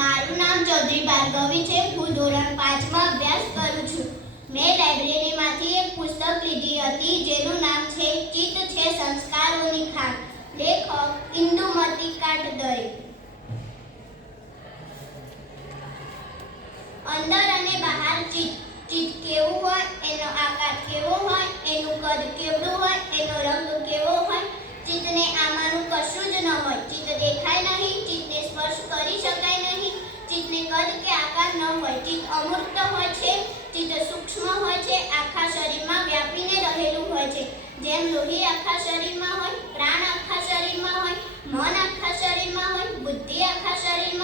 મારું નામ ચૌધરી ભાર્ગવી છે. હું ધોરણ 5 માં અભ્યાસ કરું છું. મેં લાઇબ્રેરીમાંથી એક પુસ્તક લીધી હતી જેનું નામ છે ચિત્ત છે સંસ્કારોની ખાણ. લેખક ઇન્દુમતી કાટદરે. અંદર અને બહાર ચિત્ત. ચિત્ત કેવું હોય, એનો આકાર કેવો હોય, એનું કદ કેવડું હોય, એનો રંગ કેવો હોય. ચિત્તને આમાંનું કશું જ ન હોય. ચિત્ત દેખાય નહીં, ચિત્તને સ્પર્શ કરી શકાય નહીં, ચિત્તને કદ કે આકાર ન હોય. ચિત્ત અમૂર્ત હોય છે, ચિત્ત સૂક્ષ્મ હોય છે, આખા શરીરમાં વ્યાપીને રહેલું હોય છે. જેમ લોહી આખા શરીરમાં હોય, પ્રાણ આખા શરીરમાં હોય, મન આખા શરીરમાં હોય, બુદ્ધિ આખા શરીરમાં